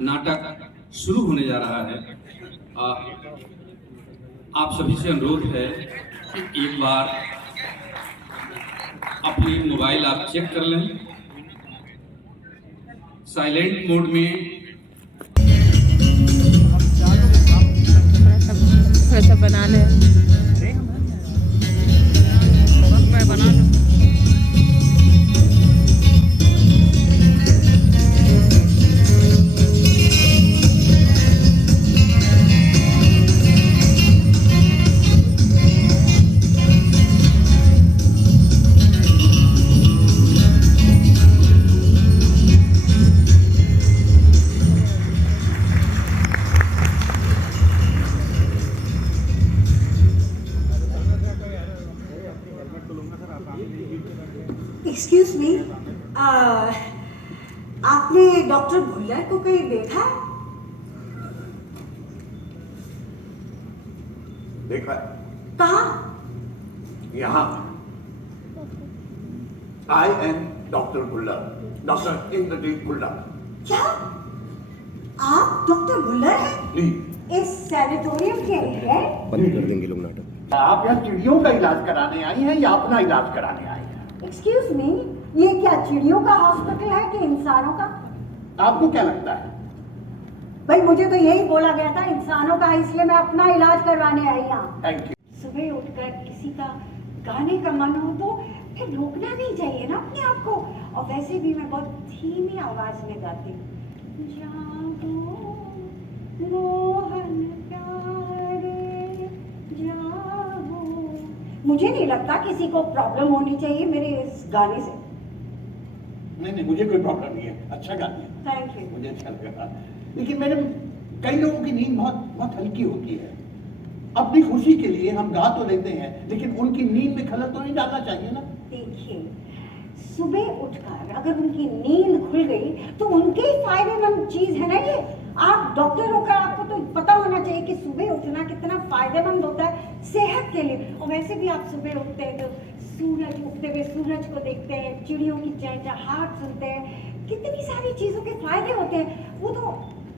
नाटक शुरू होने जा रहा है। आप सभी से अनुरोध है कि एक बार अपनी मोबाइल आप चेक कर लें, साइलेंट मोड में। थोड़ा सा बना ले, मैं बना लूं। एक्सक्यूज मी, आपने डॉक्टर भुल्लर को कहीं देखा है? देखा है? कहाँ? यहाँ। I am doctor Bhullar, doctor Inderjit Bhullar. क्या आप डॉक्टर भुल्लर हैं? जी। इस सैनिटोरियम के हैं? बंद कर देंगे लोग नाटक। आप यहाँ चिड़ियों का इलाज कराने आई हैं या अपना इलाज कराने आई हैं? एक्सक्यूज मी, ये क्या चिड़ियों का हॉस्पिटल है कि इंसानों का? आपको क्या लगता है? भाई मुझे तो यही बोला गया था इंसानों का, इसलिए मैं अपना इलाज करवाने आई यहाँ। Thank you. सुबह उठकर किसी का गाने का मन हो तो फिर रोकना नहीं चाहिए ना अपने आप को। और वैसे भी मैं बहुत धीमी आवाज में गाती हूँ। जागो मोहन प्यारे जागो। मुझे नहीं लगता किसी को प्रॉब्लम होनी चाहिए मेरे इस गाने से। नहीं, मुझे कोई प्रॉब्लम नहीं है, अच्छा गाती है। Thank you. मुझे अच्छा लगा। लेकिन मैडम, कई लोगों की नींद बहुत बहुत हल्की होती है। अपनी खुशी के लिए हम गा तो लेते हैं, लेकिन उनकी नींद में खलल तो नहीं डालना चाहिए ना। देखिए, सुबह उठकर अगर उनकी नींद खुल गई तो उनके ही फायदेमंद चीज है ना ये। आप डॉक्टर होकर आपको तो पता होना चाहिए कि सुबह उठना कितना फायदेमंद होता है सेहत के लिए। और वैसे भी आप सुबह उठते हैं तो सूरज उगते हुए सूरज को देखते हैं, चिड़ियों की चहचहाहट सुनते हैं, कितनी सारी चीजों के फायदे होते हैं। वो तो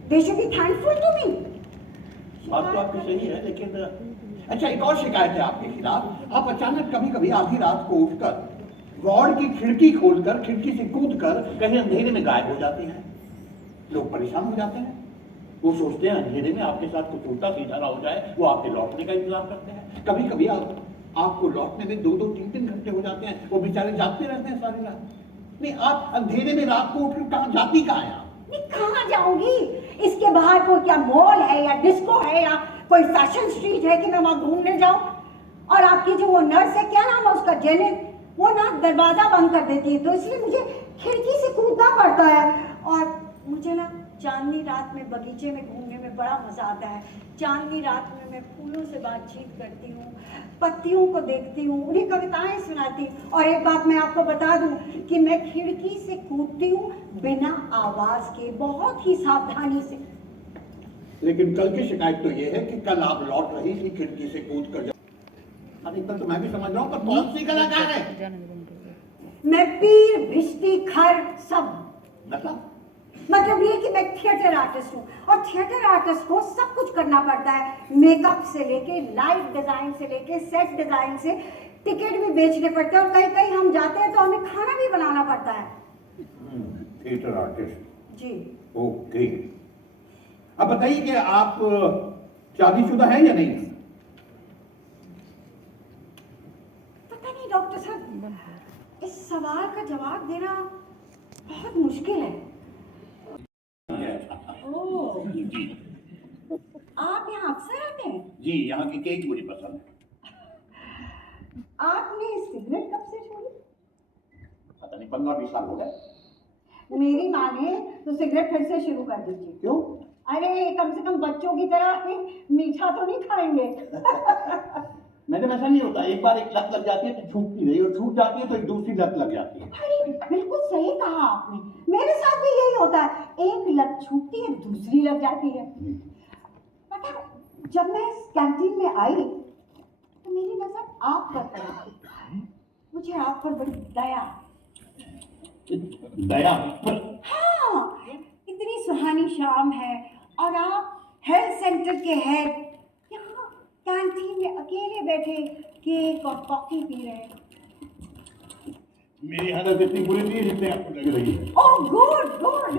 they should be thankful to me. बात तो आपकी सही है, लेकिन अच्छा, एक और शिकायत है आपके खिलाफ। आप अचानक कभी कभी आधी रात को उठकर वार्ड की खिड़की खोलकर, खिड़की से कूदकर कहीं अंधेरे में गायब हो जाते हैं। लोग परेशान हो जाते हैं। वो सोचते हैं अंधेरे में आपके साथ कुछ उल्टा सीधा ना हो जाए, वो आपके लौटने का इंतजार करते हैं। कभी कभी आपको लौटने में 2-2, 3-3 घंटे हो जाते हैं। वो बेचारे जागते रहते हैं सारी रात। नहीं, आप अंधेरे में रात को उठकर कहाँ जाती कहाँ हैं आप? कहाँ जाऊंगी? इसके बाहर कोई क्या मॉल है या डिस्को है या कोई फैशन स्ट्रीट है कि मैं वहां घूमने जाऊं? और आपकी जो वो नर्स है, क्या नाम है उसका, जेनेट, वो ना दरवाजा बंद कर देती है, तो इसलिए मुझे खिड़की से कूदना पड़ता है। और मुझे ना चांदनी रात में बगीचे में घूमने में बड़ा मजा आता है। चांदनी रात में मैं फूलों से बातचीत करती हूँ, पत्तियों को देखती हूँ, उन्हें कविताएं सुनाती हूँ। और एक बात मैं आपको बता दूं कि मैं खिड़की से कूदती हूँ बिना आवाज के, बहुत ही सावधानी से। लेकिन कल की शिकायत तो ये है कि कल आप लौट रही थी खिड़की से कूद कर। इतना तो मैं भी समझ रहा हूँ, पर कौन सी कलाकार है? मैं पीर भिश्ती खर सब। मतलब ये कि मैं थिएटर आर्टिस्ट हूँ, और थिएटर आर्टिस्ट को सब कुछ करना पड़ता है। मेकअप से लेके लाइट डिजाइन से लेके सेट डिजाइन से, टिकट भी बेचने पड़ते हैं, और कहीं कहीं हम जाते हैं तो हमें खाना भी बनाना पड़ता है। थिएटर आर्टिस्ट जी। ओके। अब बताइए कि आप शादीशुदा है या नहीं? पता नहीं डॉक्टर साहब, इस सवाल का जवाब देना बहुत मुश्किल है। ओह, आप यहाँ अक्सर आते हैं? जी, यहाँ की केक मुझे पसंद है। आपने सिगरेट कब से छोड़ी? पता नहीं, 15-20 साल हो गए। मेरी माने तो सिगरेट फिर से शुरू कर दीजिए। क्यों? अरे कम से कम बच्चों की तरह मीठा तो नहीं खाएंगे। मैडम, ऐसा नहीं होता। एक बार एक लत लग जाती है तो छूटती नहीं, और छूट जाती है तो एक दूसरी लत लग जाती है। अरे बिल्कुल सही कहा आपने, मेरे साथ भी यही होता है। एक लत छूटती है, दूसरी लग जाती है। पता है, जब मैं इस कैंटीन में आई तो मेरी नजर आप पर पड़ी। मुझे आप पर बड़ी दया। दया? हाँ, इतनी सुहानी शाम है और आप हेल्थ सेंटर के हेड यहाँ कैंटीन में अकेले बैठे केक और कॉफी पी रहे हैं। मेरी हालत इतनी बुरी नहीं है जितनी आपको लग रही है। Oh good good.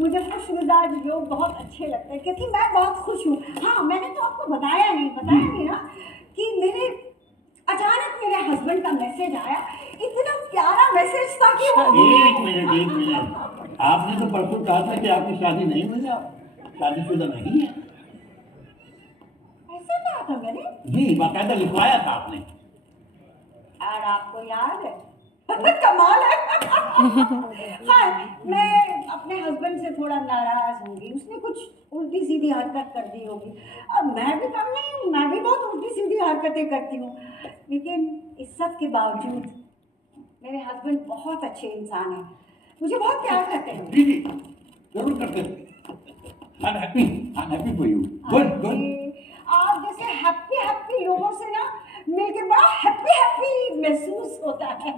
मुझे खुश मिजाज लोग बहुत अच्छे लगते हैं क्योंकि मैं बहुत खुश हूँ। हाँ, मैंने तो आपको बताया नहीं ना कि मेरे अचानक मेरे हस्बैंड का मैसेज आया। इतना प्यारा मैसेज था कि एक मिनट, आपने तो परसों कहा था कि आपकी शादी नहीं हुई, आप शादीशुदा नहीं है। ऐसे कहा था मैंने? जी, बाकायदा लिखवाया था आपने। और आपको याद है? कमाल है। हाँ, मैं अपने हस्बैंड से थोड़ा नाराज होंगी। उसने कुछ उल्टी सीधी हरकत कर दी होगी। अब मैं भी कम नहीं हूँ, मैं भी बहुत उल्टी सीधी हरकतें करती हूँ। लेकिन इस सब के बावजूद मेरे हस्बैंड बहुत अच्छे इंसान हैं, मुझे बहुत प्यार करते हैं। जी जी, जरूर करते हैं। I'm happy for you. Good. आप जैसे हैप्पी लोगों से ना मिलके बड़ा हैप्पी महसूस होता है।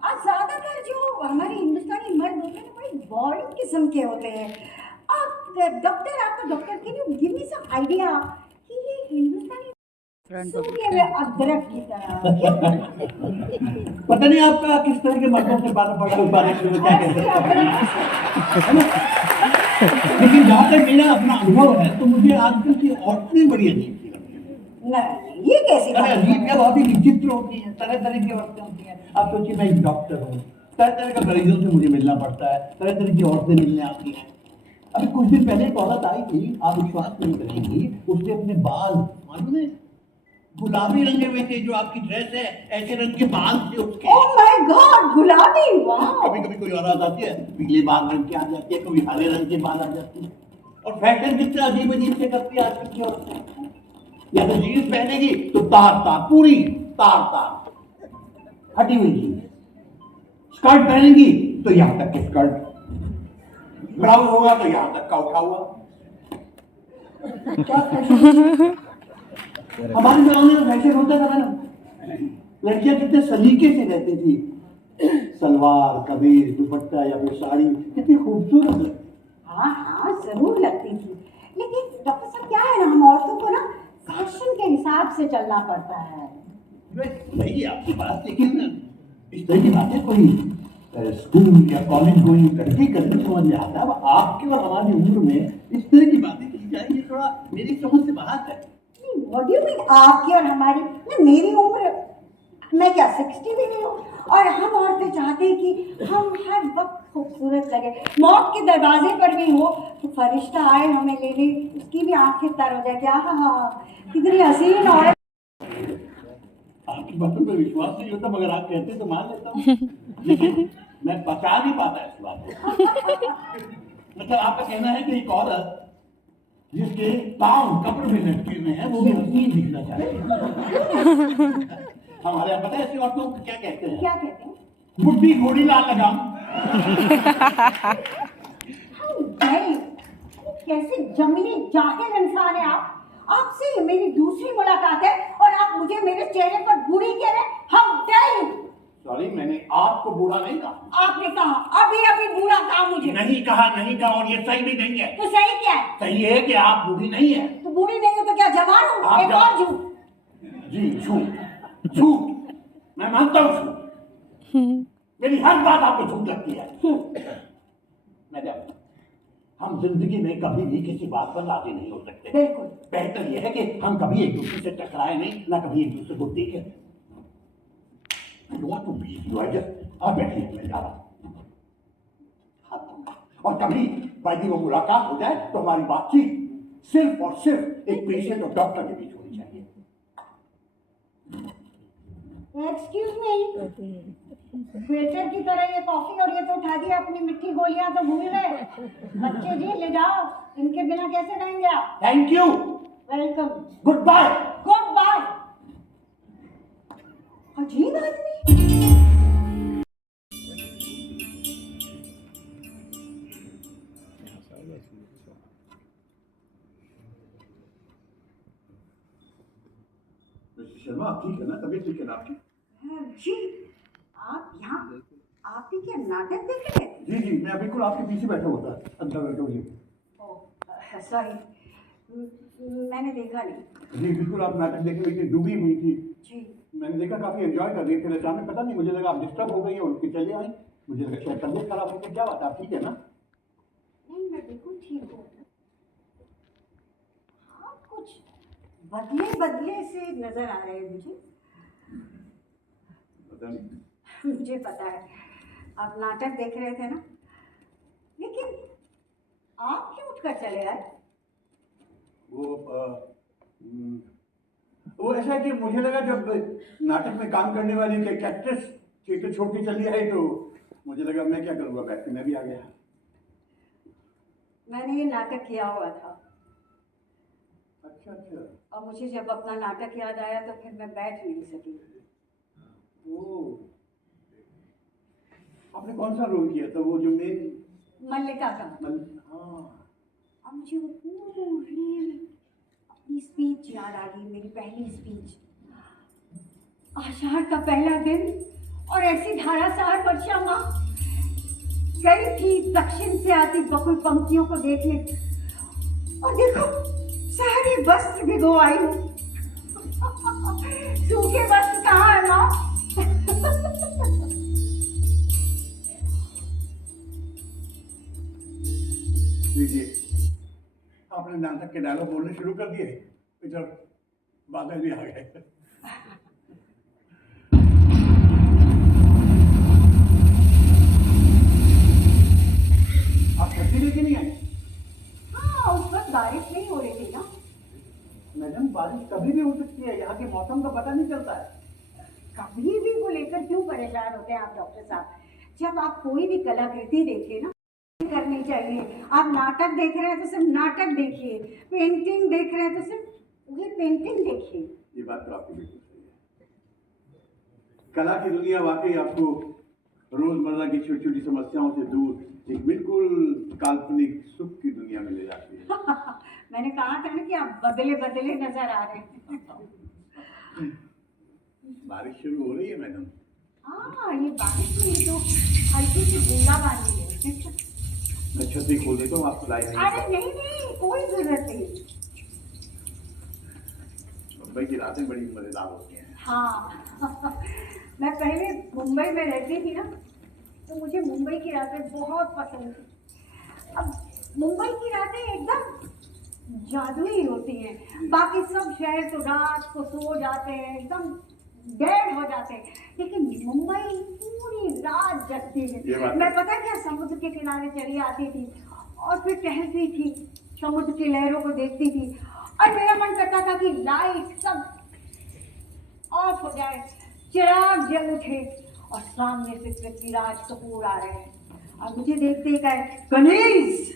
अब ज्यादातर जो हमारे हिंदुस्तानी मर्द होते हैं ना, बड़े बोरिंग किस्म के होते हैं। आप doctor can you give me some idea कि ये हिंदुस्तानी सूखे में अदरक की तरह पता नहीं आपका किस तरह के मर्दों से बात क्या कहते हैं। लेकिन जहाँ तक मेरा अपना अनुभव है तो मुझे आजकल की औरतें बड़ी अजीब सी लगती हैं। नहीं, ये कैसी बात है? अजीब क्या, बहुत ही विचित्र होती हैं, तरह की औरतें होती हैं। आप सोचिए, मैं एक डॉक्टर हूँ, तरह के मरीजों से मुझे मिलना पड़ता है, तरह की औरतें मिलने आती हैं। अभी कुछ दिन पहले एक औरत आई थी, आप विश्वास नहीं करेंगी, उसने अपने बाल मालूम है गुलाबी रंगे हुए थे, जो आपकी ड्रेस है ऐसे रंग के बाल थे उसके। ओह माय गॉड, गुलाबी! वाह! कभी कोई औरत आती है पीले बाल रंग के आ जाती है, कभी हरे रंग के बाल आ जाती है। और फैशन कितना अजीब से करती है आजकल की औरतें। या तो जीन्स पहनेगी तो तार पूरी तार हटी हुई जीन्स, स्कर्ट पहनेगी तो यहाँ तक के स्कर्ट, ब्लाउज होगा तो यहाँ तक का उठा हुआ। क्या फैशन? हमारे जमाने में फैशन होता था ना, लड़कियां कितने सलीके से रहती थी, सलवार कमीज दुपट्टा या फिर साड़ी, कितनी खूबसूरत लगती। हाँ, जरूर लगती थी। लेकिन डॉक्टर साहब क्या है ना, हम औरतों को ना फैशन के हिसाब से चलना पड़ता है। सही आपकी बात, लेकिन इस तरह की बातें कोई स्कूल या कॉलेज गोइंग लड़की करने समझ में आता है। अब आपकी और हमारी उम्र में इस तरह की बातें की जाए, ये थोड़ा मेरी समझ से बाहर है। What do you mean, आपकी और हमारी? ना, मेरी उम्र, मैं क्या 60 भी नहीं हूँ। और हम औरतें चाहते हैं कि हम हर वक्त खूबसूरत लगे। मौत के दरवाजे पर भी हो तो फरिश्ता आए हमें लेने, उसकी भी आंखें तर हो जाए। क्या हाँ, कितनी हसीन औरत। आपकी बातों पर विश्वास नहीं होता, मगर आप कहते तो मान लेता हूँ, लेकिन मैं बचा नहीं पाता इस बात को। मतलब आपका कहना है कि एक औरत जिसके पांव कपड़े में लटके हुए हैं वो भी हसीन दिखना चाहिए। हमारे यहाँ पता है ऐसी औरतों को क्या कहते हैं? क्या कहते हैं? बुड्ढी घोड़ी लाल लगाम। कैसे जमीनी जाहिल इंसान है आप। आपसे मेरी दूसरी मुलाकात है और आप मुझे मेरे चेहरे पर बुरी कह रहे हैं। हम सॉरी, मैंने आपको बुरा नहीं कहा। आपने कहा, अभी बुरा कहा मुझे। नहीं कहा, और ये सही भी नहीं है। तो सही क्या है? सही है कि आप बूढ़ी नहीं है। तो बूढ़ी नहीं हो तो क्या जवान हो? एक और झूठ। जी, झूठ मैं मानता हूँ झूठ। मेरी हर बात आपको झूठ लगती है। मैं जानता हूँ हम जिंदगी में कभी भी किसी बात पर राजी नहीं हो सकते। बिल्कुल। बेहतर यह है कि हम कभी एक दूसरे से टकराए नहीं, ना कभी एक दूसरे को देखें। आप बैठिए, मैं जा रहा हूँ। और कभी बाकी वो मुलाकात हो जाए तो हमारी बातचीत सिर्फ और सिर्फ एक पेशेंट और डॉक्टर के बीच होनी चाहिए। एक्सक्यूज मी, वेटर की तरह ये कॉफी और ये तो उठा दिया, अपनी मिट्टी गोलियां तो भूल गए। बच्चे जी ले जाओ, इनके बिना कैसे रहेंगे आप? Thank you, welcome, goodbye. अजीब आदमी। शर्मा, आप ठीक है ना? तबीयत ठीक है ना आपकी? जी, आप यहाँ आप भी क्या नाटक देख रहे थे? जी जी, मैं बिल्कुल आपके पीछे बैठा हुआ था, अंदर बैठा हुआ जी। ओह सॉरी, मैंने देखा नहीं। जी बिल्कुल, आप नाटक देखने में इतनी डूबी हुई थी, जी मैंने देखा काफी एंजॉय कर रही थी, फिर अचानक पता नहीं, मुझे लगा आप डिस्टर्ब हो गई और उठ के चले आई, मुझे लगा शायद तबीयत खराब हो गई, क्या बात है, आप ठीक है ना? नहीं, मैं बिल्कुल ठीक हूँ। हाँ, कुछ बदले बदले से नजर आ रहे हैं मुझे। पता नहीं। मुझे पता है आप नाटक देख रहे थे ना, लेकिन आप क्यों उठकर चले आए? वो ऐसा है कि मुझे लगा जब नाटक में काम करने वाली एक एक्ट्रेस थिएटर छोड़ के चली आई तो मुझे लगा मैं क्या करूँगा, बैठ के मैं भी आ गया। मैंने ये नाटक किया हुआ था अच्छा अच्छा। और मुझे जब अपना नाटक याद आया तो फिर मैं बैठ नहीं सकी। ओ, आपने कौन सा रोल किया था, वो जो मेन मल्लिका का। हाँ। और मुझे वो पूरी अपनी स्पीच याद आ गई, मेरी पहली स्पीच, आषाढ़ का पहला दिन, और ऐसी धारासार वर्षा माँ गई थी दक्षिण से आती बकुल पंक्तियों को देखने, और देखो सारे वस्त्र भिगो आई हूँ। सूखे वस्त्र कहाँ है माँ? लीजिए, आपने नाटक के डायलॉग बोलने शुरू कर दिए, इधर बादल भी आ गए। आप छुट्टी लेके नहीं आए? हाँ, उस वक्त बारिश नहीं हो रही थी ना। मैडम, बारिश कभी भी हो सकती है, यहाँ के मौसम का पता नहीं चलता है। कभी भी को लेकर क्यों परेशान होते हैं आप डॉक्टर साहब? जब आप कोई भी कलाकृति देखें ना, करनी चाहिए। आप नाटक देख रहे हैं तो सिर्फ नाटक देखिए, पेंटिंग देख रहे हैं तो सिर्फ वही पेंटिंग देखिए। ये बात तो आपकी बिल्कुल सही है। कला की दुनिया वाकई आपको रोजमर्रा की छोटी छोटी समस्याओं से दूर एक बिल्कुल काल्पनिक सुख की दुनिया में ले जाती है। मैंने कहा था ना कि आप बदले बदले नजर आ रहे हैं। बारिश शुरू हो रही है मैडम। हाँ, ये बारिश में तो हल्की सी बूंदाबांदी है। मैं छतरी खोल देता हूँ, आप सुनाई अरे नहीं नहीं, कोई जरूरत नहीं। मुंबई की रातें बड़ी मजेदार होती हैं। हाँ, मैं पहले मुंबई में रहती थी ना, तो मुझे मुंबई की रातें बहुत पसंद थी। अब मुंबई की रातें एकदम जादुई होती हैं। बाकी सब शहर तो रात को सो जाते हैं, एकदम डेड हो जाते हैं, लेकिन मुंबई पूरी रात जगती है। मैं पता क्या, समुद्र के किनारे चली आती थी और फिर टहलती थी, समुद्र की लहरों को देखती थी, और मेरा मन करता था कि लाइट सब ऑफ हो जाए, चिराग जल उठे और सामने से पृथ्वीराज कपूर आ रहे हैं और मुझे देखते ही कहे, कनीज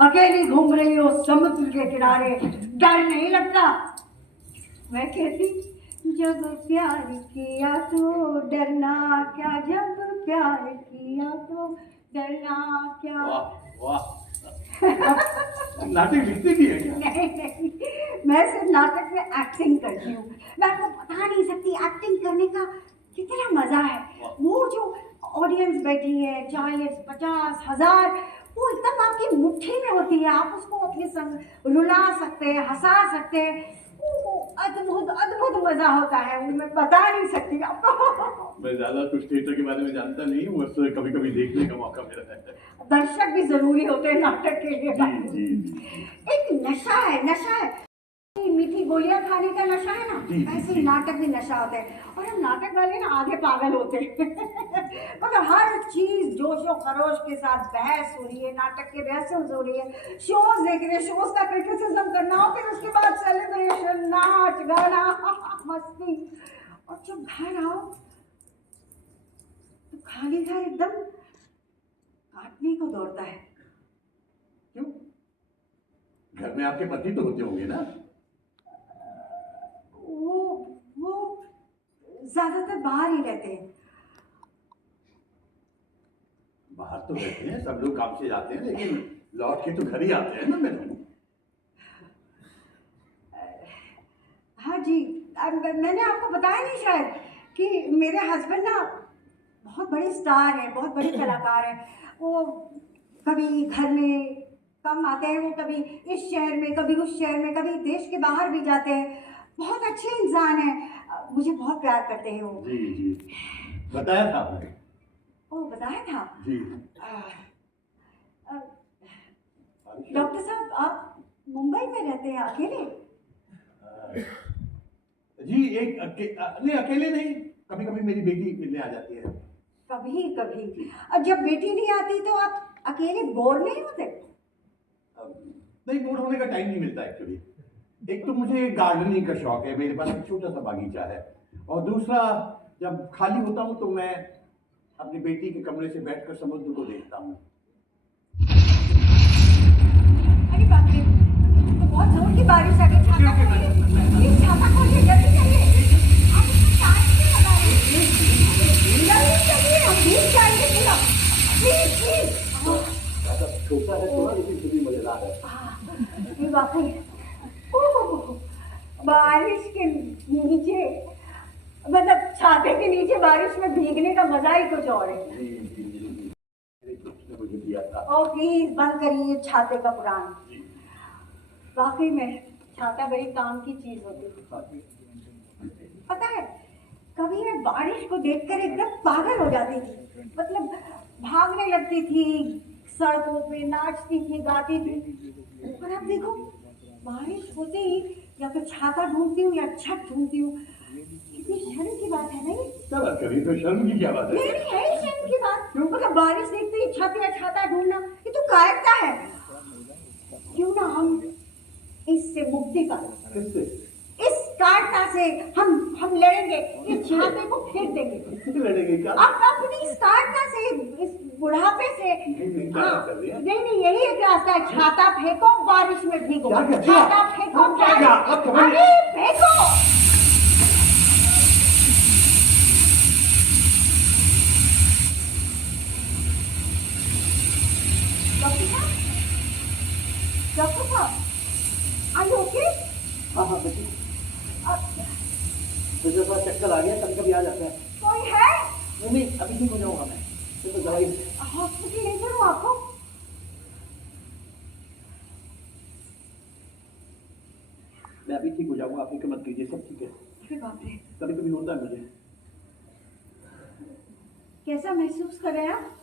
अकेली घूम रही हो समुद्र के किनारे, डर नहीं लगता? मैं कहती, जब प्यार किया तो डरना क्या, जब प्यार किया तो डरना क्या। वाह वाह। नाटक लिखती भी है क्या? नहीं, मैं सिर्फ नाटक में एक्टिंग करती हूँ। मैं आपको बता नहीं सकती एक्टिंग करने का कितना मजा है। वो जो ऑडियंस बैठी है 40-50,000, वो एकदम आपकी मुट्ठी में होती है, आप उसको अपने संग रुला सकते हैं, हंसा सकते हैं। अद्भुत अद्भुत मजा होता है, वो मैं बता नहीं सकती आपको। मैं ज्यादा कुछ थिएटर के बारे में जानता नहीं हूँ, बस कभी कभी देखने का मौका मिला है। दर्शक भी जरूरी होते हैं नाटक के लिए। जी जी। एक नशा है, नशा है, मीठी गोलियां खाने का नशा है ना, ऐसे ही नाटक भी नशा होता है। और हम नाटक वाले ना आधे पागल होते हैं। मतलब हर चीज जोशो खरोश के साथ बहस हो रही है, नाटक के रिहर्सल्स हो रही है, शोज देख रहे हैं, शोज का क्रिटिसिज्म करना, और फिर उसके बाद सेलिब्रेशन, नाच गाना, मस्ती। और जब घर आओ तो खाली घर एकदम काटने को दौड़ता है। क्यों? घर में आपके पति तो होते होंगे ना? वो ज्यादातर बाहर ही रहते हैं। बाहर तो रहते हैं, सब लोग काम से जाते हैं, लेकिन लौट के तो घर ही आते हैं ना मैडम। हाँ जी, मैंने आपको बताया नहीं शायद कि मेरे हस्बैंड ना बहुत बड़े स्टार हैं, बहुत बड़े कलाकार हैं। वो कभी घर में कम आते हैं, वो कभी इस शहर में, कभी उस शहर में, कभी देश के बाहर भी जाते हैं। बहुत अच्छे इंसान हैं, मुझे बहुत प्यार करते हैं वो। जी जी, बताया था आपने। ओ, बताया था जी। डॉक्टर साहब, आप मुंबई में रहते हैं अकेले? जी, नहीं अकेले नहीं, कभी कभी मेरी बेटी मिलने आ जाती है। कभी कभी। और जब बेटी नहीं आती तो आप अकेले बोर नहीं होते? नहीं, बोर होने का टाइम नहीं मिलता एक्चुअली। एक तो मुझे गार्डनिंग का शौक है, मेरे पास एक छोटा सा बागीचा है, और दूसरा जब खाली होता हूँ तो मैं अपनी बेटी के कमरे से बैठकर समुद्र को देखता हूँ। अरे बाप रे, तो बहुत जोर की बारिश आ गई। छाता खोलिए, प्लीज छाता खोलिए, जल्दी चलिए। आप इसमें टाइम क्यों लगा रहे हैं? जल्दी चलिए, हम भीग जाएंगे पूरा। Please please. छोटा है थोड़ा, लेकिन फिर भी मजेदार है। ये वाकई ओह, बारिश के नीचे, मतलब छाते के नीचे बारिश में भीगने का मजा ही कुछ और है। मुझे दिया था। ओ प्लीज बंद करिए छाते का पुराण। वाकई में छाता बड़ी काम की चीज होती है। पता है, कभी मैं बारिश को देखकर एकदम पागल हो जाती थी, मतलब भागने लगती थी, सड़कों पे नाचती थी, गाती थी। और अब देखो, बारिश होते ही या तो छाता ढूंढती हूँ या छत ढूंढती हूँ। कितनी शर्म की बात है नहीं? क्या बात करी, तो शर्म की क्या बात है? नहीं है ही शर्म की बात। मतलब बारिश देखते ही छत या छाता ढूंढना, ये तो कायरता है। क्यों ना हम इससे मुक्ति पाएं? किससे? इस कायरता से हम लड़ेंगे, इस छाते को फेंक देंगे। किससे लड़ेंगे? क्या? अब अपनी इस कायरता से, इस बुढ़ापे से। नहीं नहीं, यही एक रास्ता है। छाता फेंको, बारिश में भीगो। छाता फेंको, अरे फेंको। डॉक्टर साहब, आर यू ओके? हाँ हाँ बेटी, मुझे थोड़ा चक्कर आ गया, कभी कभी आ जाता है। कोई है? नहीं, अभी ठीक हो जाऊंगा मैं, तो दवाई। हॉस्पिटल ले चलूं आपको? मैं अभी ठीक हो जाऊंगा, आप फिक्र मत कीजिए, सब ठीक है। अरे बाप रे, कभी कभी होता है मुझे। कैसा महसूस कर रहे हैं आप?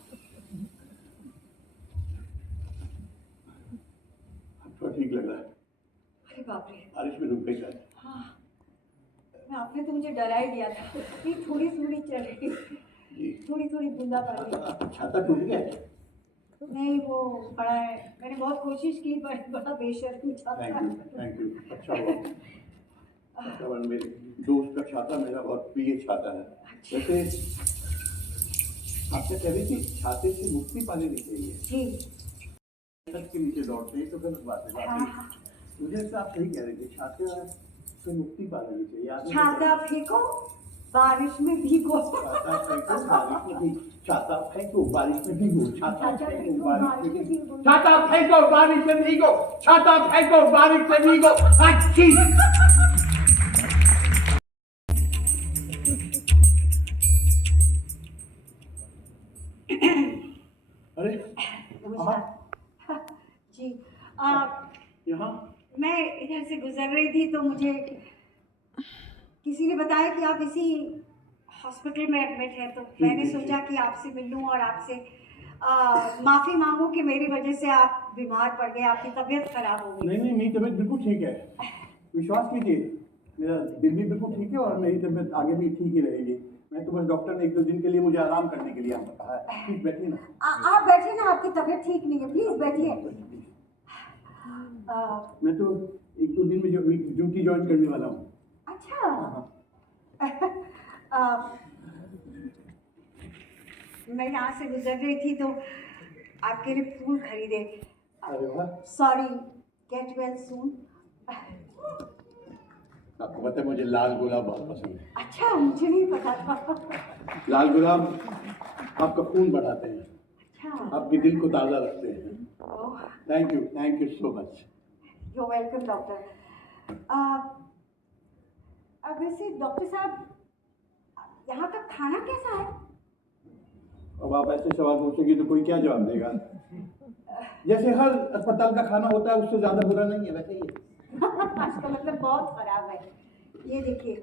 थोड़ा ठीक लग रहा है। अरे बाप रे, बारिश में रुक गई शायद। हाँ, आपने तो मुझे डरा ही दिया था। ये थोड़ी थोड़ी चल रही, थोड़ी थोड़ी बूंदा पड़ी। छाता टूट गया? नहीं, वो बड़ा है, मैंने बहुत कोशिश की पर बड़ा बेशर्मी छाता। थैंक यू, अच्छा हुआ। अच्छा, मेरे दोस्त का छाता मेरा बहुत प्रिय छाता है। वैसे आपसे कह रही थी छाते से मुक्ति पा लेनी चाहिए। जी, छत के नीचे दौड़ते हैं तो गलत बात है। मुझे लगता आप सही कह रहे थे, छाते से मुक्ति पा लेनी चाहिए। छाता फेंको, बारिश में भीगो। छाता फेंको, बारिश में भीगो। छाता फेंको, बारिश में भीगो। छाता फेंको, बारिश में भीगो। छाता फेंको, बारिश में भीगो। छाता फेंको, बारिश में भीगो। अच्छी। अरे जी, यहाँ मैं इधर से गुजर रही थी तो मुझे किसी ने बताया कि आप इसी हॉस्पिटल में एडमिट हैं, तो मैंने सोचा कि आपसे मिल लूं और आपसे माफ़ी मांगूं कि मेरी वजह से आप बीमार पड़ गए, आपकी तबीयत खराब हो गई। नहीं, मेरी तबीयत बिल्कुल ठीक है, विश्वास कीजिए। मेरा दिल भी बिल्कुल ठीक है और मेरी तबीयत आगे भी ठीक ही रहेगी। मैं तो बस डॉक्टर ने 1-2 दिन के लिए मुझे आराम करने के लिए आपको कहा है। प्लीज बैठिए ना। आप बैठिए ना, आपकी तबीयत ठीक नहीं है, प्लीज बैठिए। मैं तो 1-2 दिन में जो ड्यूटी ज्वाइन करने वाला हूँ। अच्छा। मैं यहाँ से गुजर रही थी तो आपके लिए फूल खरीदे। अरे वाह। Sorry, get well soon. आपको पता है मुझे लाल गुलाब बहुत पसंद है। अच्छा, मुझे नहीं पता था। लाल गुलाब आपका खून बढ़ाते हैं। अच्छा, आपके दिल को ताज़ा रखते हैं। Thank you so much. You welcome doctor. अब वैसे डॉक्टर साहब, यहाँ का खाना कैसा है? अब आप ऐसे सवाल पूछेंगे तो कोई क्या जवाब देगा? जैसे हर अस्पताल का खाना होता है उससे ज्यादा बुरा नहीं है, वैसे ही है। इसका मतलब बहुत खराब है। ये देखिए,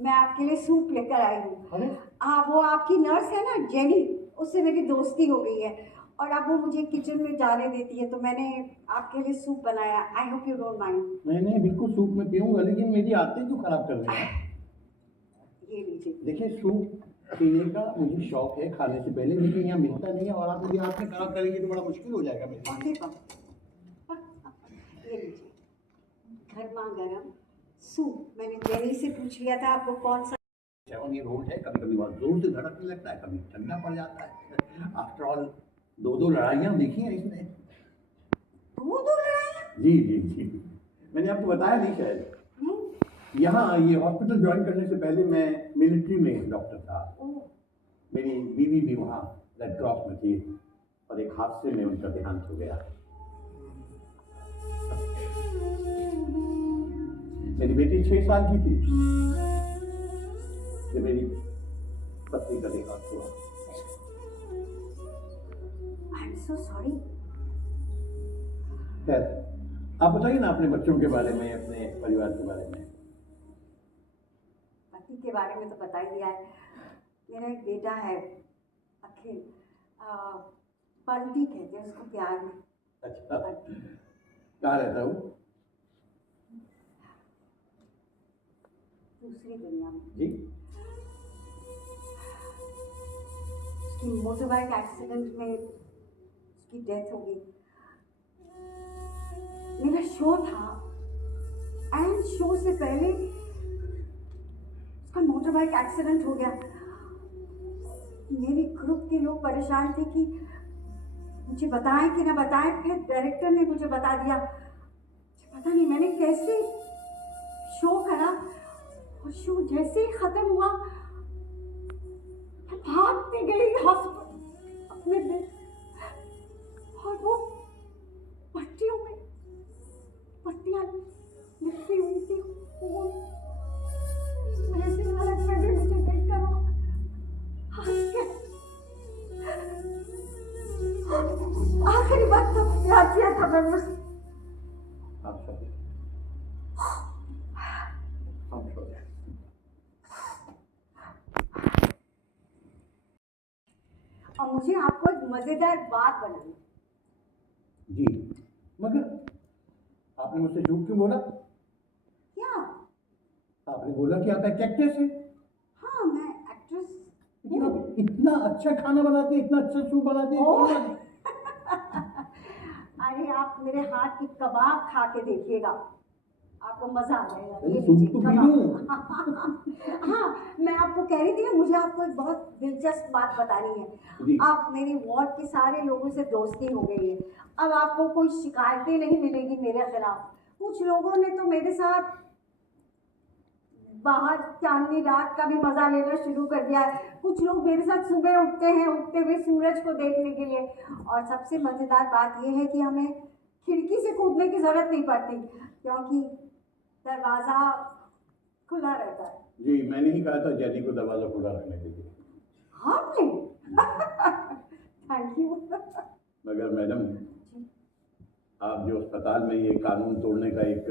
मैं आपके लिए सूप लेकर आई हूँ। अरे हाँ, वो आपकी नर्स है ना जेनी, उससे मेरी दोस्ती हो गई है और अब वो मुझे किचन में जाने देती है, तो मैंने आपके लिए सूप बनाया। I hope you don't mind. नहीं नहीं, बिल्कुल सूप में पीऊंगा, लेकिन मेरी आदतें क्यों खराब कर रही हैं? ये लीजिए। देखिए, सूप पीने का मुझे शौक है खाने से पहले, लेकिन यहाँ मिलता नहीं है और आप मेरी आदतें खराब करेंगे तो बड़ा मुश्किल हो जाएगा मेरे लिए। ये लीजिए, गर्मा गर्म सूप। मैंने जेनी से पूछ लिया था आपको कौन सा। 7 year old है, कभी कभी बहुत जोर से धड़कने लगता है, कभी ठंडा पड़ जाता है। आफ्टर ऑल 2 लड़ाइयाँ देखी हैं इसने। दो लड़ाइयाँ? जी जी जी, मैंने आपको बताया नहीं शायद। यहाँ ये हॉस्पिटल ज्वाइन करने से पहले मैं मिलिट्री में डॉक्टर था। मेरी बीवी भी वहाँ रेड क्रॉस में थी और एक हादसे में उनका देहांत हो गया। मेरी बेटी 6 साल की थी जब मेरी पत्नी का देहांत हुआ। I am so sorry. खैर, आप बताइए ना अपने बच्चों के बारे में, अपने परिवार के बारे में। पति के बारे में तो बता ही दिया है। मेरा एक बेटा है अखिल, बंटी कहते हैं उसको प्यार में। अच्छा, कहाँ रहता है वो? दूसरी दुनिया में। जी, उसकी मोटर बाइक एक्सीडेंट में उसकी डेथ हो गई। मेरा शो था एंड शो से पहले उसका मोटर बाइक एक्सीडेंट हो गया। मेरी ग्रुप के लोग परेशान थे कि मुझे बताएं कि ना बताएं, फिर डायरेक्टर ने मुझे बता दिया। पता नहीं मैंने कैसे शो करा और शो जैसे ही खत्म हुआ मैं भागते गई हॉस्पिटल अपने बेड, और वो पट्टियों में पट्टियां लिखी हुई थी। ऐसी हालत में भी मुझे देखकर वो हंस के आखिरी बात तो प्यार किया था मैंने उससे। और मुझे आपको एक मजेदार बात बनानी। जी, मगर आपने मुझसे झूठ क्यों बोला? क्या? आपने बोला कि आप एक एक्ट्रेस हैं। हाँ, मैं एक्ट्रेस। लेकिन आप इतना अच्छा खाना बनाते हैं, इतना अच्छा सूप बनाते हैं। ओह! अरे आप मेरे हाथ की कबाब खा के देखिएगा, आपको मजा आ जाएगा। ये सूप लीजिए तो पी कबाब। लूं। हाँ, मैं आपको कह रही थी ना, मुझे आपको एक बहुत दिलचस्प बात बतानी जी। है। अब मेरी वार्ड के सारे लोगों से दोस्ती हो गई है। अब आपको कोई शिकायतें नहीं मिलेगी मेरे खिलाफ। कुछ लोगों ने तो मेरे साथ बाहर चांदनी रात का भी मजा लेना शुरू कर दिया है। कुछ लोग मेरे साथ सुबह उठते हैं, उगते हुए सूरज को देखने के लिए। और सबसे मजेदार बात यह है कि हमें खिड़की से कूदने की जरूरत नहीं पड़ती, क्योंकि दरवाजा खुला रहता है। जी, मैंने ही कहा था जेनी को दरवाजा खुला रखने के लिए। आपने? Thank you. मगर मैडम, आप जो अस्पताल में ये कानून तोड़ने का एक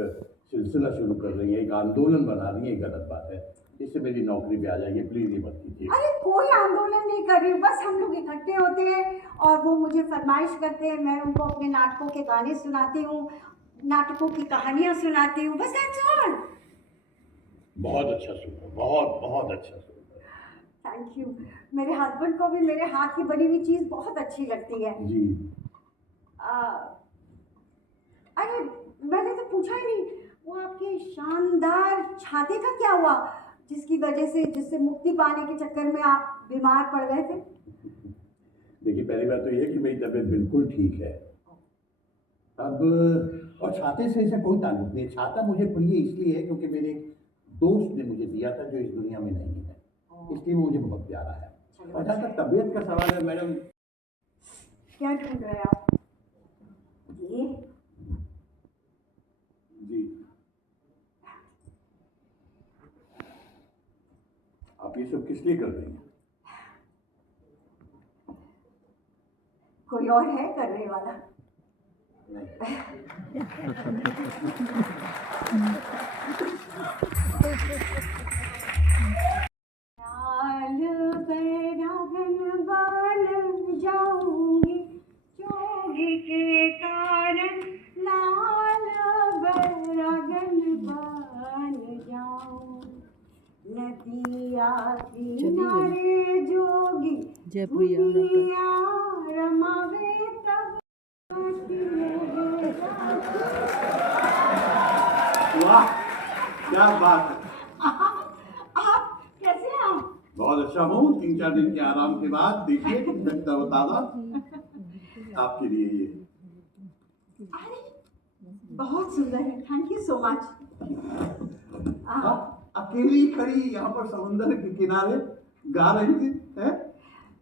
सिलसिला शुरू कर रही है, एक आंदोलन बना रही है, गलत बात है। इससे मेरी नौकरी पे आ जाएगी, प्लीज ये मत कीजिए। अरे कोई आंदोलन नहीं कर रही, बस हम लोग इकट्ठे होते हैं और वो मुझे फरमाइश करते हैं, मैं उनको अपने नाटकों के गाने सुनाती हूँ, नाटकों की कहानियाँ सुनाती हूँ, बस दैट्स ऑल। बहुत अच्छा सुना, बहुत बहुत अच्छा सुना। Thank you. मेरे हस्बैंड को भी मेरे हाथ की बनी हुई चीज़ बहुत अच्छी लगती है। जी। अरे मैंने तो पूछा ही नहीं, वो आपके शानदार छाते का क्या हुआ, जिसकी वजह से, जिससे मुक्ति पाने के चक्कर में आप बीमार पड़ गए थे? देखिए, पहली बात तो ये है कि मेरी तबीयत बिल्कुल ठीक है अब, और छाते से ऐसा कोई ताल्लुक नहीं। छाता मुझे प्रिय इसलिए है क्योंकि मेरे एक दोस्त ने मुझे दिया था जो इस दुनिया में नहीं है, इसलिए वो मुझे बहुत प्यारा है। और जहाँ तक तबीयत का सवाल है मैडम, क्या ढूंढ रहे हैं आप? ये जी, आप ये सब किस लिए कर रही हैं? कोई और है करने वाला? लाल बैरागन बन जाऊंगी जोगी के कारण, लाल बैरागन बन जाऊं, नदिया किनारे जोगी जयपुरिया दुनिया रमावे तब वाह, क्या बात है। आप कैसे हैं आप? बहुत अच्छा हूँ। 3-4 दिन के आराम के बाद देखिए तरोताजा आपके लिए ये। अरे बहुत सुंदर है, थैंक यू सो मच। आप अकेली खड़ी यहाँ पर समुद्र के किनारे गा रही थी हैं?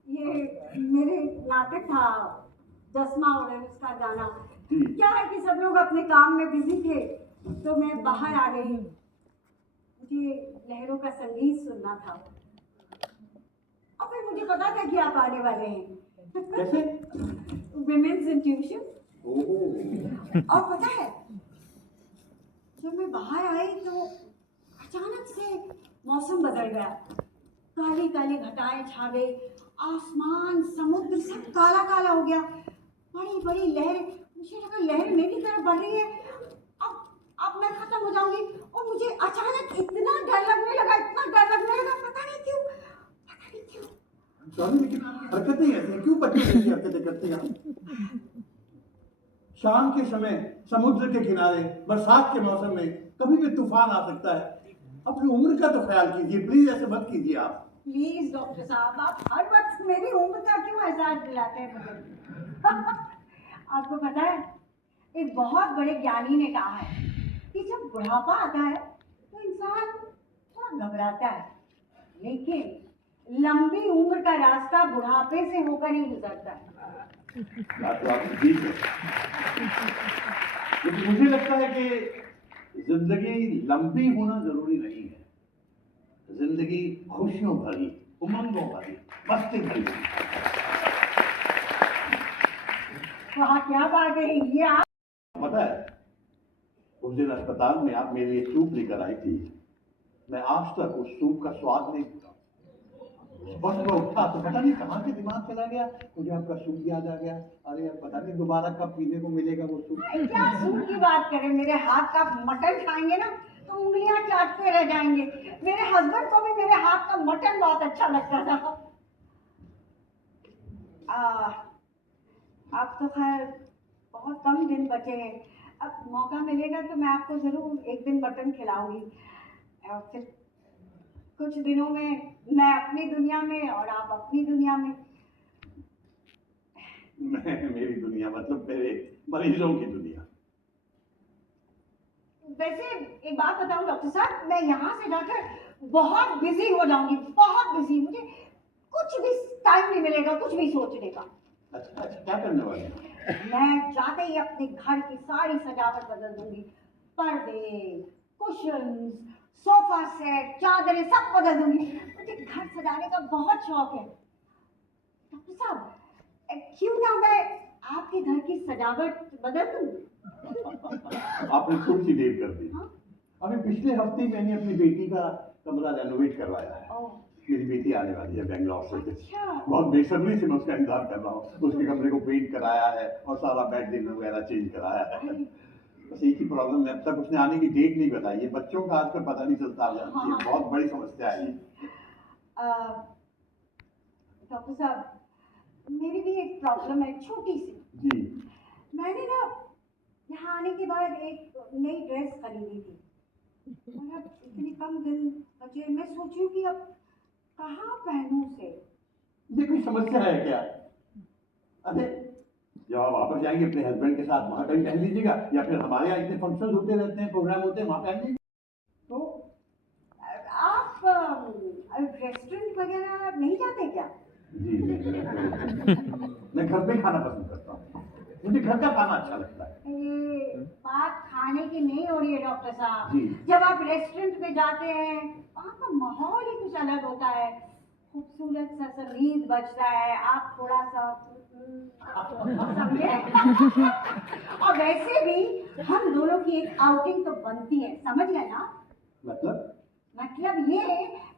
ये मेरे नाटक था 10वां और उसका गाना। क्या है कि सब लोग अपने काम में बिजी थे तो मैं बाहर आ गई, मुझे लहरों का संगीत सुनना था और फिर मुझे पता था कि आप आने वाले हैं। कैसे? विमेन्स इन ट्यूशन। ओह, और पता है जब मैं बाहर आई तो अचानक से मौसम बदल गया, काली काली घटाएं छा गई, आसमान समुद्र सब काला काला हो गया, बड़ी बड़ी लहरें, मुझे लगा लहर मेरी तरफ बढ़ रही है, अब मैं खत्म हो जाऊंगी। और मुझे अचानक इतना डर लगने लगा, इतना डर लगने लगा, पता नहीं क्यों। सॉरी लेकिन हरकतें ऐसी हैं, क्यों बच्चे ऐसी हरकतें करते हैं आप? शाम के समय समुद्र के किनारे बरसात के मौसम में कभी भी तूफान आ सकता है। अपनी उम्र का तो ख्याल कीजिए, प्लीज ऐसे मत कीजिए आप। प्लीज डॉक्टर साहब, आप हर वक्त मेरी उम्र का क्यों एहसास दिलाते हैं मुझे? आपको पता है एक बहुत बड़े ज्ञानी ने कहा है कि जब बुढ़ापा आता है तो इंसान थोड़ा घबराता है, लेकिन लंबी उम्र का रास्ता बुढ़ापे से होकर ही गुजरता है। बात तो आपकी ठीक है, लेकिन मुझे लगता है कि जिंदगी लंबी होना जरूरी नहीं है। जिंदगी खुशियों भरी, उमंगों भरी, मस्ती भरी। वहाँ क्या बात है ये आप? पता है उस दिन अस्पताल में आप मेरे लिए सूप लेकर आई थी, मैं आज तक उस सूप का स्वाद नहीं भूला। बस मैं उठा तो पता नहीं कहाँ से दिमाग चला गया, मुझे आपका सूप याद आ गया। अरे यार पता नहीं दोबारा कब पीने को मिलेगा वो सूप। क्या सूप की बात करें, मेरे हाथ का मटन खाएंगे ना तो उंगलियां चाटते रह जाएंगे। मेरे हस्बैंड को भी मेरे हाथ का मटन बहुत अच्छा लगता था। अब तो खैर बहुत कम दिन बचे हैं, अब मौका मिलेगा तो मैं आपको जरूर एक दिन मटन खिलाऊंगी। और फिर कुछ दिनों में मैं अपनी दुनिया में और आप अपनी दुनिया में। मेरी दुनिया मतलब मेरे मरीजों की दुनिया। वैसे एक बात बताऊं डॉक्टर साहब, मैं यहाँ से जाकर बहुत बिजी हो जाऊंगी, बहुत बिजी। मुझे कुछ भी टाइम नहीं मिलेगा कुछ भी सोचने का। अच्छा अच्छा, क्या करने वाले हैं? मैं जाते ही अपने घर की सारी सजावट बदल दूंगी, पर्दे, कुशन्स, सोफा सेट, चादरें सब बदल दूंगी। मुझे घर सजाने का बहुत शौक है। डॉक्टर साहब क्यों ना मैं आपके घर की सजावट बदल दूं? आपने थोड़ी सी देर कर दी। हाँ? अभी पिछले हफ्ते मैंने अपनी बेटी का कमरा रेनोवेट करवाया है। ओह, मेरी बेटी आने वाली है बेंगलोर से। अच्छा। बहुत बेसब्री से मैं उसका इंतजार कर रहा हूँ। उसके कमरे को पेंट कराया है और सारा बेड वगैरह चेंज कराया है। बस एक ही प्रॉब्लम है, अब तक उसने आने की डेट नहीं बताई है। बच्चों का आजकल पता नहीं चलता, जानती है, बहुत बड़ी समस्या है ये। डॉक्टर साहब मेरी भी एक प्रॉब्लम है छोटी सी। जी। मैंने ना यहाँ आने के बाद एक नई ड्रेस खरीदी थी, मतलब इतने कम दिन बचे, मैं सोची हूँ कि अब कहाँ पहनूं उसे। ये कोई समस्या है क्या? अरे जब आप वापस जाएंगे अपने हस्बैंड के साथ वहाँ कहीं पहन लीजिएगा, या फिर हमारे यहाँ इतने फंक्शन होते रहते हैं, प्रोग्राम होते हैं, वहाँ पहन लीजिए। तो आप रेस्टोरेंट वगैरह नहीं जाते क्या? जी मैं घर में खाना पसंद करता हूँ, मुझे घर का खाना अच्छा लगता है। ये बात खाने की नहीं हो रही है डॉक्टर साहब। जी। जब आप रेस्टोरेंट में जाते हैं वहाँ का माहौल ही कुछ अलग होता है, खूबसूरत सा संगीत बजता है, आप थोड़ा सा समझे? और वैसे भी हम दोनों की एक आउटिंग तो बनती है, समझ गए ना? मतलब ये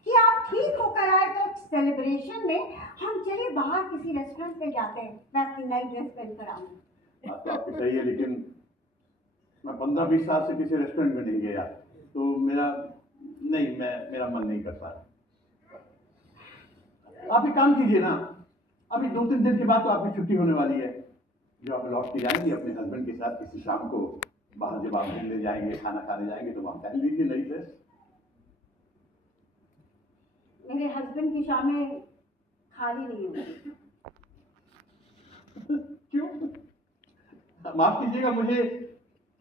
कि आप ठीक होकर आए तो सेलिब्रेशन में हम चलिए बाहर किसी रेस्टोरेंट पे जाते हैं, मैं अपनी नई ड्रेस पहनकर आऊंगी। बात तो आपकी सही है, लेकिन मैं 15-20 साल से किसी रेस्टोरेंट में नहीं गया, तो मेरा मन नहीं करता। आप एक काम कीजिए ना, अभी 2-3 दिन के बाद तो आपकी छुट्टी होने वाली है, जो आप लौट के जाएंगे अपने हस्बैंड के साथ किसी शाम को बाहर, जब आप घूमने जाएंगे, खाना खाने जाएंगे, तो वहां पहन लीजिए नई ड्रेस। मेरे हस्बैंड की शामें खाली नहीं होगी। क्यों? माफ कीजिएगा, मुझे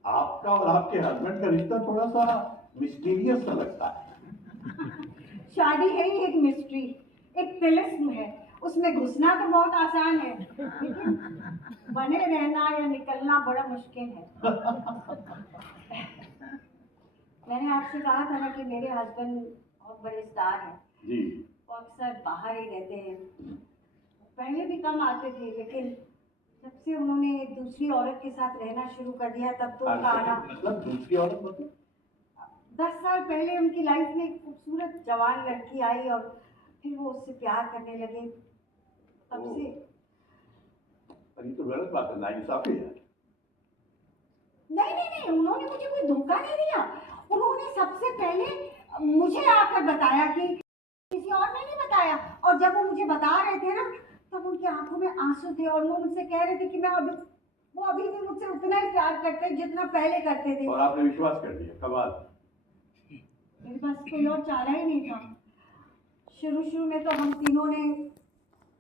आपका और आपके हस्बैंड का रिश्ता थोड़ा सा मिस्टीरियस सा लगता है। शादी है ही एक मिस्ट्री, एक तिलिस्म है, उसमें घुसना तो बहुत आसान है, लेकिन बने रहना या निकलना बड़ा मुश्किल है। मैंने आपसे कहा था ना कि मेरे हस्बैंड बहुत बड़े स्टार हैं जी। वो अक्सर बाहर ही रहते हैं, पहले भी कम आते थे, लेकिन जब से उन्होंने दूसरी औरत के साथ रहना शुरू कर दिया तब तो उनका आना। मतलब दूसरी औरत मतलब? 10 साल पहले उनकी लाइफ में एक खूबसूरत जवान लड़की आई और फिर वो उससे प्यार करने लगे, तब से। ये तो गलत बात है, नाइंसाफी है। नहीं, उन्होंने मुझे कोई धोखा नहीं दिया। उन्होंने सबसे पहले मुझे आकर बताया, कि किसी और ने नहीं बताया। और जब वो मुझे बता रहे थे ना, तब उनकी आंखों में आंसू थे और वो मुझसे कह रहे थे कि वो अभी भी मुझसे उतना ही प्यार करते हैं जितना पहले करते थे। और आपने विश्वास कर दिया? कमाल। मेरे पास कोई और चारा ही नहीं था। शुरू में तो हम तीनों ने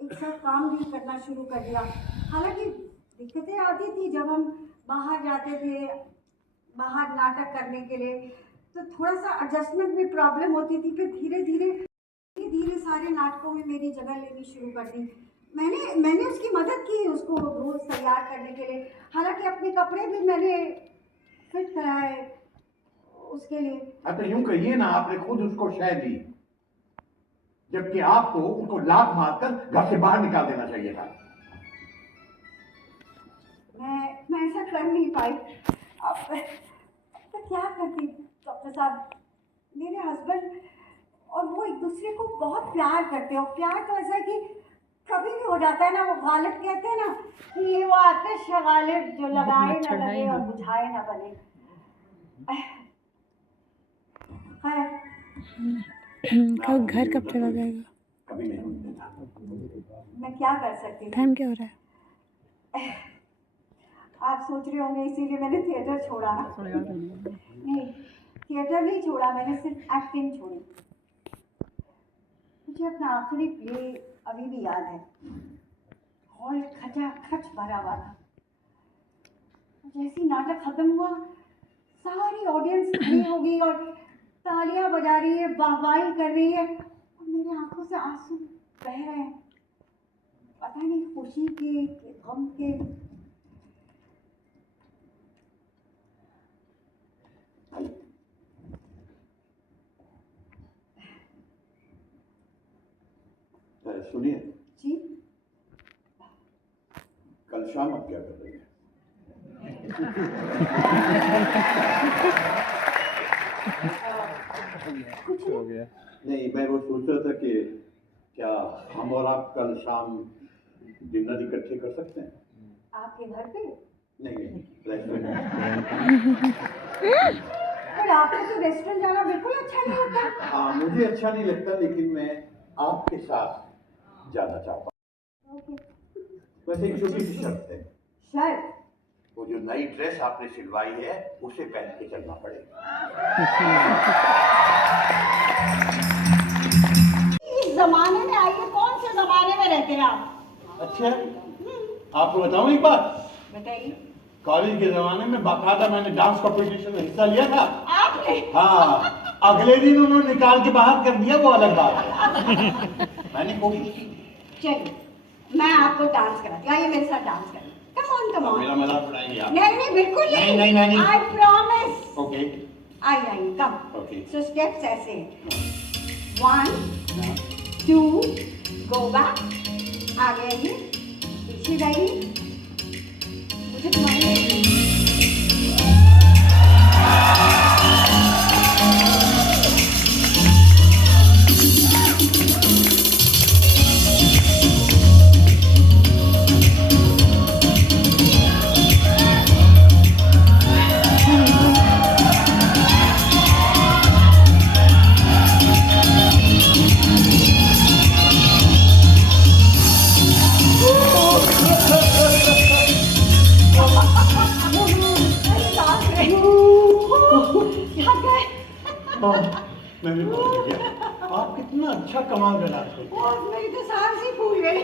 एक साथ काम भी करना शुरू कर दिया। हालांकि दिक्कतें आती थी जब हम बाहर जाते थे, बाहर नाटक करने के लिए, तो थोड़ा सा एडजस्टमेंट में प्रॉब्लम होती थी। फिर धीरे धीरे सारे नाटकों में मेरी जगह लेनी शुरू कर दी। मैंने उसकी मदद की, उसको रोज तैयार करने के लिए। हालांकि अपने कपड़े भी मैंने फिट कराए उसके लिए। अब तो यूं कहिए ना, आपने खुद उसको शय दी, जबकि आपको उसको लात मारकर घर से बाहर निकाल देना चाहिए था। मैं ऐसा कर नहीं पाई। अब तो क्या करती डॉक्टर साहब, मेरे हस्बैंड और वो एक दूसरे को बहुत प्यार करते हैं। और प्यार तो ऐसा है कि कभी भी हो जाता है ना, वो गालिब कहते हैं ना कि ये वो आतिश है गालिब, जो लगाए ना लगे और बुझाए ना बने। कब घर कब चला जाएगा? कभी नहीं होने देता। मैं क्या कर सकती हूँ? टाइम क्या हो रहा है? आप सोच रहे होंगे इसीलिए मैंने थिएटर छोड़ा ना। नहीं, थिएटर नहीं छोड़ा मैंने, सिर्फ एक्टिंग छोड़ी। मुझे अपना आखिरी प्ले अभी भी याद है। हॉल खचाखच भरा हुआ था। जैसे ही नाटक खत्म हुआ, सारी ऑडियंस खड़ी हो गई और तालियां बजा रही है, वाहवाही कर रही है, और मेरे आंखों से आंसू बह रहे हैं। पता नहीं खुशी के गम के। सुनिए जी, कल शाम आप क्या कर रही हैं? कुछ हो गया। नहीं, मैं वो सोच रहा था कि क्या हम और आप कल शाम डिनर इकट्ठे कर सकते हैं? आपके घर पे? नहीं, रेस्टोरेंट। पर आपको तो रेस्टोरेंट जाना बिल्कुल अच्छा नहीं लगता। हाँ, मुझे अच्छा नहीं लगता, लेकिन मैं आपके साथ जाना चाहता हूँ। वैसे एक छोटी सी शर्त है। शर्त? वो जो नई ड्रेस आपने सिलवाई है, उसे पहन के चलना पड़ेगा। इस जमाने में आइए, कौन से जमाने में रहते हैं आप? अच्छा, आपको बताऊं एक बात? बताइए। कॉलेज के जमाने में बाकायदा मैंने डांस कॉम्पिटिशन में हिस्सा लिया था। आपने? हाँ, अगले दिन उन्होंने निकाल के बाहर कर दिया, वो अलग बात है। मैंने कोशिश की। चलिए, मैं आपको डांस कराती हूँ। आइए मेरे साथ डांस करें। Come on. मेरा मजाक उड़ाएंगे आप? नहीं, बिल्कुल नहीं। नहीं। I promise. ओके। आइए, कम। ओके। सो स्टेप्स ऐसे हैं। 1 2 गो बैक, आगे आइए, डायरी मुझे तुम्हारी मैं भी बहुत गया। आप कितना अच्छा कमाल कर रहे हो। और मेरी तो सांस ही फूल गई।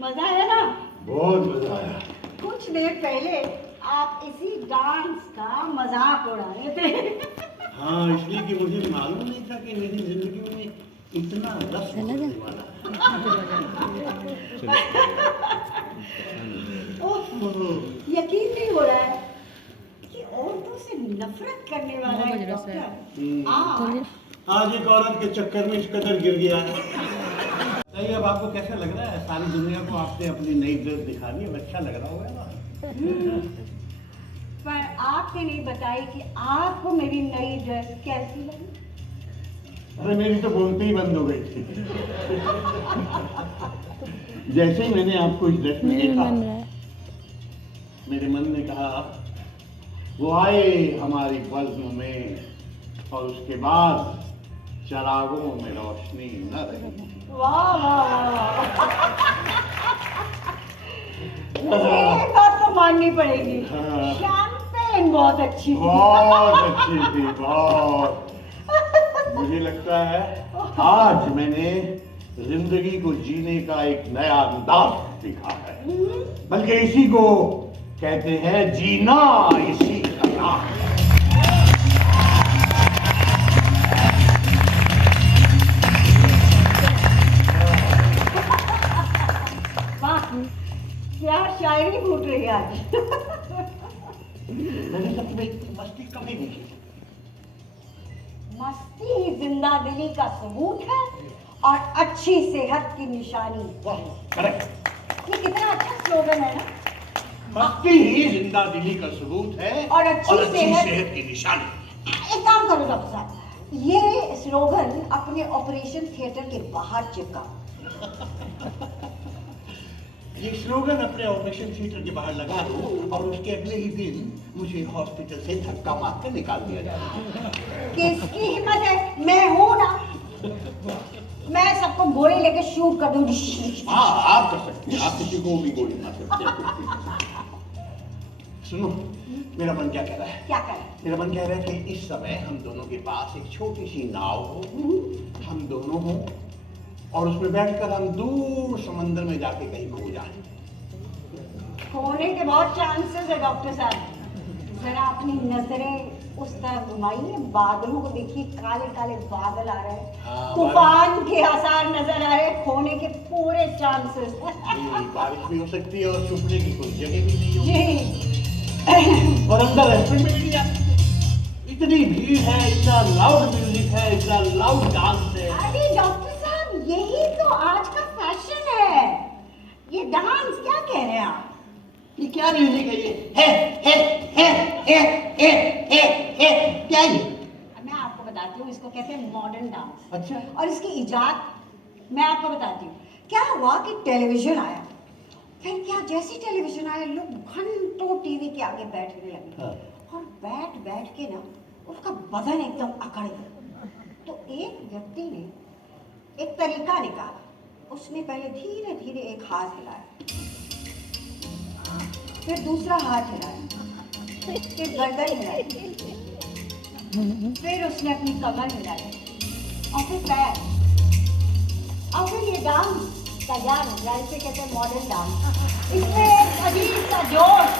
मजा आया ना? बहुत मजा आया। कुछ देर पहले आप इसी डांस का मजाक उड़ा रहे थे। हाँ, इसलिए कि मुझे मालूम नहीं था कि मेरी जिंदगी में इतना रस होने वाला है। यकीन नहीं हो रहा है कि औरतों से नफरत करने वाला है डॉक्टर आज एक औरत के चक्कर में इस कदर गिर गया है। नहीं, अब आपको कैसा लग रहा है? सारी दुनिया को आपने अपनी नई ड्रेस दिखा दी, अब अच्छा लग रहा होगा ना? पर आपने नहीं बताई कि आपको मेरी नई ड्रेस कैसी लगी। अरे मेरी तो बोलती ही बंद हो गई थी। जैसे ही मैंने आपको इस ड्रेस में देखा, मेरे मन ने कहा वो आए हमारी बज़्म में और उसके बाद चरागों में रोशनी न रही। वाह वाह वाह, एक बात तो माननी पड़ेगी, शैंपेन बहुत अच्छी थी। बहुत अच्छी थी, बहुत। मुझे लगता है आज मैंने जिंदगी को जीने का एक नया अंदाज सीखा है, बल्कि इसी को कहते हैं जीना इसी का नाम। वाह, क्या शायरी फूट रही है आज। मैंने सच में इतनी मस्ती कभी नहीं की। मस्ती ही जिंदा दिली का सबूत है और अच्छी सेहत की निशानी। वाह, करेक्ट। ये कितना अच्छा स्लोगन है ना। मस्ती ही जिंदा दिली का सबूत है और अच्छी सेहत की निशानी। एक काम करो डॉक्टर साहब, ये स्लोगन अपने ऑपरेशन थिएटर के बाहर चिपका। ये स्लोगन अपने ऑपरेशन थिएटर के बाहर लगा दो और उसके अगले ही दिन मुझे हॉस्पिटल से धक्का मार कर निकाल दिया जाए। किसकी हिम्मत है? मैं हूं ना, मैं सबको गोली लेके शूट कर दूंगी। हाँ, आप कर सकते हैं, आप किसी को भी गोली मार सकते हैं। सुनो, मेरा मन क्या कह रहा है? क्या करें? मेरा मन कह रहा है कि इस समय हम दोनों के पास एक छोटी सी नाव हो, हम दोनों हो और उसमें बैठकर हम दूर समंदर में जाके कहीं खो जाएं। खोने के बहुत चांसेस है डॉक्टर साहब। जरा अपनी नजरें उस तरफ घुमाइए, बादलों को देखिए, काले काले बादल आ रहे हैं। हाँ, तूफान के आसार नजर आ रहे हैं, खोने के पूरे चांसेस। बारिश भी हो सकती है और छुपने की कोई जगह भी नहीं होगी। जी। और अंदर रेस्टोरेंट में नहीं जाते। इतनी भीड़ है, इतना लाउड म्यूजिक है, इतना लाउड डांस है। अरे डॉक्टर साहब, यही तो आज का फैशन है। ये डांस क्या कह रहे हैं आप? ये क्या म्यूजिक है? ये है क्या ये? मैं आपको बताती हूँ, इसको कहते हैं मॉडर्न डांस। अच्छा। और इसकी इजाद मैं आपको बताती हूँ। क्या हुआ कि टेलीविजन आया, फिर क्या जैसे टेलीविजन आया लोग घंटों टीवी के आगे बैठने लगे। हाँ। और बैठ बैठ के ना उसका बदन एकदम अकड़ गया। तो एक व्यक्ति ने एक तरीका निकाला। उसने पहले धीरे धीरे एक हाथ हिलाया, फिर दूसरा हाथ हिलाया, फिर गर्दन हिलाई, फिर उसने अपनी कमर हिलाई और फिर पैर, और फिर ये डांस तैयार हो गया। इसे कहते हैं मॉडर्न डांस। इसमें एक अजीब सा जोश